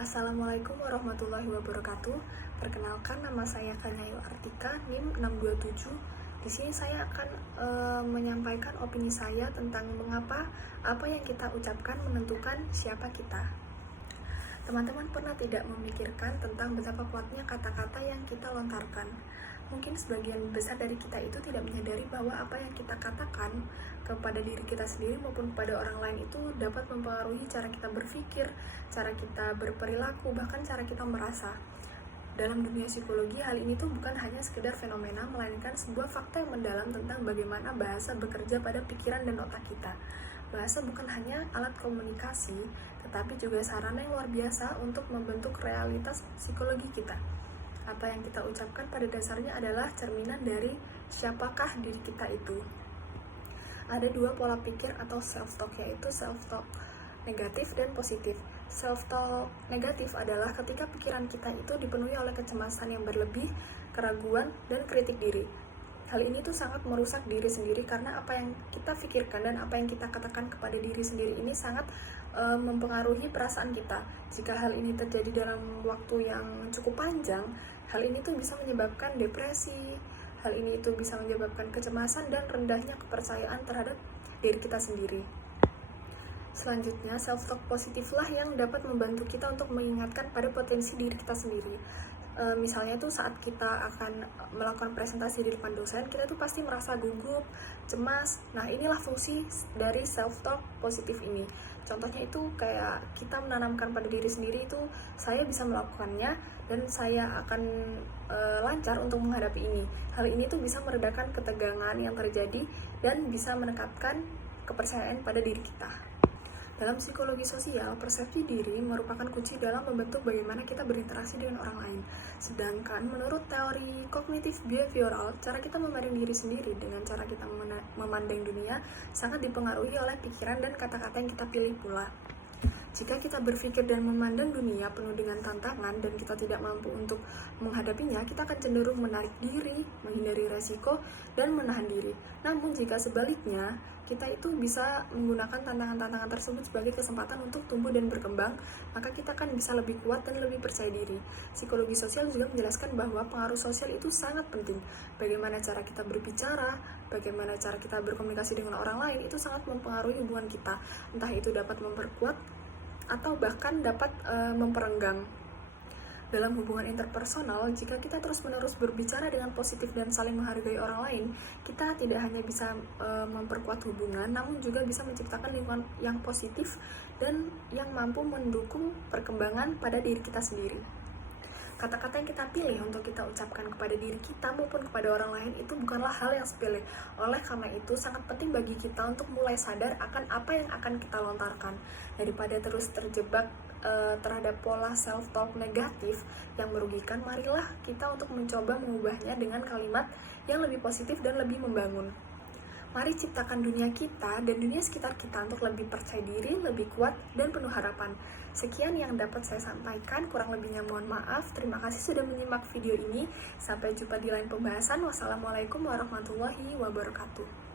Assalamualaikum warahmatullahi wabarakatuh. Perkenalkan, nama saya Kanyayu Artika, NIM 627. Di sini saya akan menyampaikan opini saya tentang mengapa apa yang kita ucapkan menentukan siapa kita. Teman-teman pernah tidak memikirkan tentang betapa kuatnya kata-kata yang kita lontarkan? Mungkin sebagian besar dari kita itu tidak menyadari bahwa apa yang kita katakan kepada diri kita sendiri maupun kepada orang lain itu dapat mempengaruhi cara kita berpikir, cara kita berperilaku, bahkan cara kita merasa. Dalam dunia psikologi, hal ini tuh bukan hanya sekedar fenomena, melainkan sebuah fakta yang mendalam tentang bagaimana bahasa bekerja pada pikiran dan otak kita. Bahasa bukan hanya alat komunikasi, tetapi juga sarana yang luar biasa untuk membentuk realitas psikologi kita. Apa yang kita ucapkan pada dasarnya adalah cerminan dari siapakah diri kita itu. Ada dua pola pikir atau self-talk, yaitu self-talk negatif dan positif. Self-talk negatif adalah ketika pikiran kita itu dipenuhi oleh kecemasan yang berlebih, keraguan, dan kritik diri. Hal ini tuh sangat merusak diri sendiri karena apa yang kita pikirkan dan apa yang kita katakan kepada diri sendiri ini sangat mempengaruhi perasaan kita. Jika hal ini terjadi dalam waktu yang cukup panjang, hal ini tuh bisa menyebabkan depresi, hal ini itu bisa menyebabkan kecemasan dan rendahnya kepercayaan terhadap diri kita sendiri. Selanjutnya, self-talk positiflah yang dapat membantu kita untuk mengingatkan pada potensi diri kita sendiri. Misalnya itu saat kita akan melakukan presentasi di depan dosen, kita tuh pasti merasa gugup, cemas. Nah, inilah fungsi dari self-talk positif ini. Contohnya itu kayak kita menanamkan pada diri sendiri itu, saya bisa melakukannya dan saya akan lancar untuk menghadapi ini. Hal ini tuh bisa meredakan ketegangan yang terjadi dan bisa meningkatkan kepercayaan pada diri kita. Dalam psikologi sosial, persepsi diri merupakan kunci dalam membentuk bagaimana kita berinteraksi dengan orang lain. Sedangkan menurut teori kognitif behavioral, cara kita memandang diri sendiri dengan cara kita memandang dunia sangat dipengaruhi oleh pikiran dan kata-kata yang kita pilih pula. Jika kita berpikir dan memandang dunia penuh dengan tantangan dan kita tidak mampu untuk menghadapinya, kita akan cenderung menarik diri, menghindari resiko, dan menahan diri. Namun jika sebaliknya, kita itu bisa menggunakan tantangan-tantangan tersebut sebagai kesempatan untuk tumbuh dan berkembang, maka kita akan bisa lebih kuat dan lebih percaya diri. Psikologi sosial juga menjelaskan bahwa pengaruh sosial itu sangat penting. Bagaimana cara kita berbicara, bagaimana cara kita berkomunikasi dengan orang lain, itu sangat mempengaruhi hubungan kita. Entah itu dapat memperkuat atau bahkan dapat memperenggang. Dalam hubungan interpersonal, jika kita terus-menerus berbicara dengan positif dan saling menghargai orang lain, kita tidak hanya bisa memperkuat hubungan, namun juga bisa menciptakan lingkungan yang positif dan yang mampu mendukung perkembangan pada diri kita sendiri. Kata-kata yang kita pilih untuk kita ucapkan kepada diri kita maupun kepada orang lain itu bukanlah hal yang sepele. Oleh karena itu, sangat penting bagi kita untuk mulai sadar akan apa yang akan kita lontarkan. Daripada terus terjebak terhadap pola self-talk negatif yang merugikan, marilah kita untuk mencoba mengubahnya dengan kalimat yang lebih positif dan lebih membangun. Mari ciptakan dunia kita dan dunia sekitar kita untuk lebih percaya diri, lebih kuat, dan penuh harapan. Sekian yang dapat saya sampaikan, kurang lebihnya mohon maaf. Terima kasih sudah menyimak video ini. Sampai jumpa di lain pembahasan. Wassalamualaikum warahmatullahi wabarakatuh.